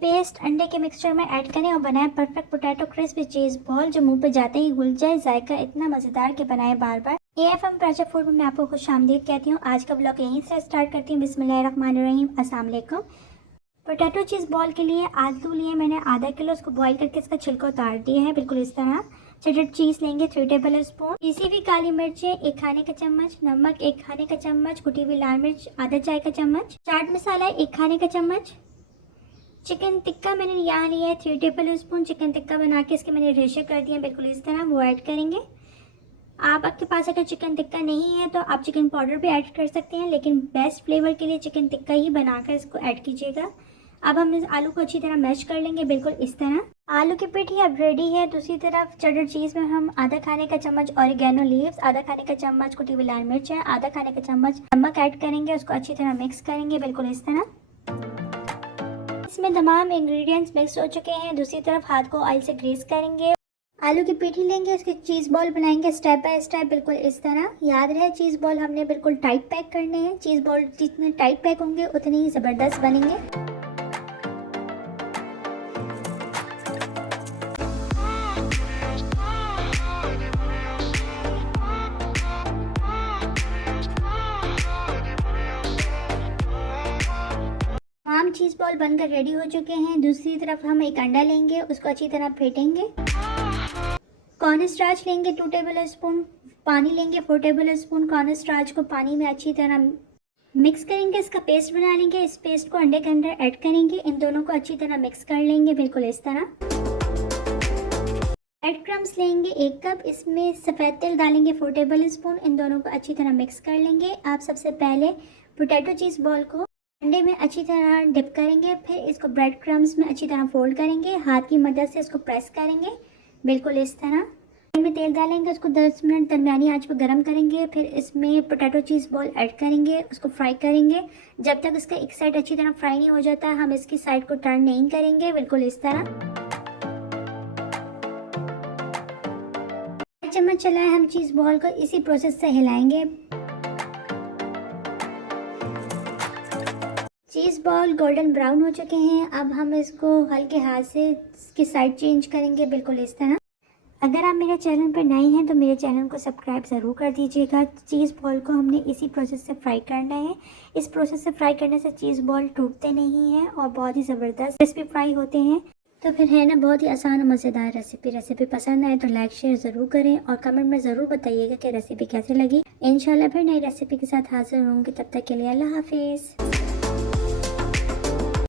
Paste अंडे के mixture में ऐड करें और बनाएं परफेक्ट पोटैटो क्रिस्पी चीज़ बॉल जो मुंह पे जाते ही घुल जाए। जायका इतना मज़ेदार के बनाए बार बार। AFM प्राचा फूड में मैं आपको खुशामदीद कहती हूँ। आज का ब्लॉग यहीं से स्टार्ट करती हूँ। बिस्मिल्लाहिर्रहमानिर्रहीम, अस्सलाम वालेकुम। पोटैटो चीज़ बॉल के लिए आलू लिए मैंने आधा किलो, उसको बॉईल करके इसका छिलका उतार दिया है बिल्कुल इस तरह। चटट चीज़ लेंगे 3 टेबल स्पून, पिसी हुई काली मिर्चें 1 खाने का चम्मच, नमक 1 खाने का चम्मच, कुटी हुई लाल मिर्च आधा चाय का चम्मच, चाट मसाला 1 खाने का चम्मच, चिकन टिक्का मैंने यहाँ लिया है 3 टेबल स्पून। चिकन टिक्का बना के इसके मैंने रेशे कर दिए बिल्कुल इस तरह, वो ऐड करेंगे। आपके पास अगर चिकन टिक्का नहीं है तो आप चिकन पाउडर भी ऐड कर सकते हैं, लेकिन बेस्ट फ्लेवर के लिए चिकन टिक्का ही बनाकर इसको ऐड कीजिएगा। अब हम इस आलू को अच्छी तरह मैश कर लेंगे बिल्कुल इस तरह। आलू की पिठी अब रेडी है। दूसरी तरफ चटर चीज़ में हम आधा खाने का चम्मच ऑरिगेनो लीव्स, आधा खाने का चम्मच कुटी हुई लाल मिर्च है, आधा खाने का चम्मच नमक ऐड करेंगे। उसको अच्छी तरह मिक्स करेंगे बिल्कुल इस तरह। इसमें तमाम इंग्रेडिएंट्स मिक्स हो चुके हैं। दूसरी तरफ हाथ को ऑयल से ग्रीस करेंगे। आलू की पीठी लेंगे, उसके चीज़ बॉल बनाएंगे स्टेप बाय स्टेप बिल्कुल इस तरह। याद रहे चीज़ बॉल हमने बिल्कुल टाइट पैक करने हैं। चीज़ बॉल जितने टाइट पैक होंगे उतने ही ज़बरदस्त बनेंगे। तमाम चीज़ बॉल बनकर रेडी हो चुके हैं। दूसरी तरफ हम एक अंडा लेंगे, उसको अच्छी तरह फेंटेंगे। कॉर्न स्टार्च लेंगे 2 टेबल स्पून, पानी लेंगे 4 टेबल स्पून। कॉर्न स्टार्च को पानी में अच्छी तरह मिक्स करेंगे, इसका पेस्ट बना लेंगे। इस पेस्ट को अंडे के अंदर ऐड करेंगे, इन दोनों को अच्छी तरह मिक्स कर लेंगे बिल्कुल इस तरह। ब्रेड क्रम्स लेंगे 1 कप, इसमें सफ़ेद तेल डालेंगे 4 टेबल स्पून। इन दोनों को अच्छी तरह मिक्स कर लेंगे। आप सबसे पहले पोटैटो चीज़ बॉल को अंडे में अच्छी तरह डिप करेंगे, फिर इसको ब्रेड क्रम्स में अच्छी तरह फोल्ड करेंगे, हाथ की मदद से इसको प्रेस करेंगे बिल्कुल इस तरह। पैन में तेल डालेंगे, उसको 10 मिनट दरमियानी आंच पर गर्म करेंगे। फिर इसमें पोटैटो चीज़ बॉल ऐड करेंगे, उसको फ्राई करेंगे। जब तक इसका एक साइड अच्छी तरह फ्राई नहीं हो जाता हम इसकी साइड को टर्न नहीं करेंगे बिल्कुल इस तरह। चम्मच चलाएं, हम चीज़ बॉल को इसी प्रोसेस से हिलाएंगे। चीज़ बॉल गोल्डन ब्राउन हो चुके हैं। अब हम इसको हल्के हाथ से इसकी साइड चेंज करेंगे बिल्कुल इस तरह। अगर आप मेरे चैनल पर नए हैं तो मेरे चैनल को सब्सक्राइब ज़रूर कर दीजिएगा। चीज़ बॉल को हमने इसी प्रोसेस से फ्राई करना है। इस प्रोसेस से फ्राई करने से चीज़ बॉल टूटते नहीं हैं और बहुत ही ज़बरदस्त क्रिस्पी फ्राई होते हैं। तो फिर है ना बहुत ही आसान और मज़ेदार रेसिपी पसंद आए तो लाइक शेयर ज़रूर करें और कमेंट में ज़रूर बताइएगा कि रेसिपी कैसे लगी। इंशाल्लाह फिर नई रेसिपी के साथ हाजिर होंगे, तब तक के लिए अल्लाह हाफिज़।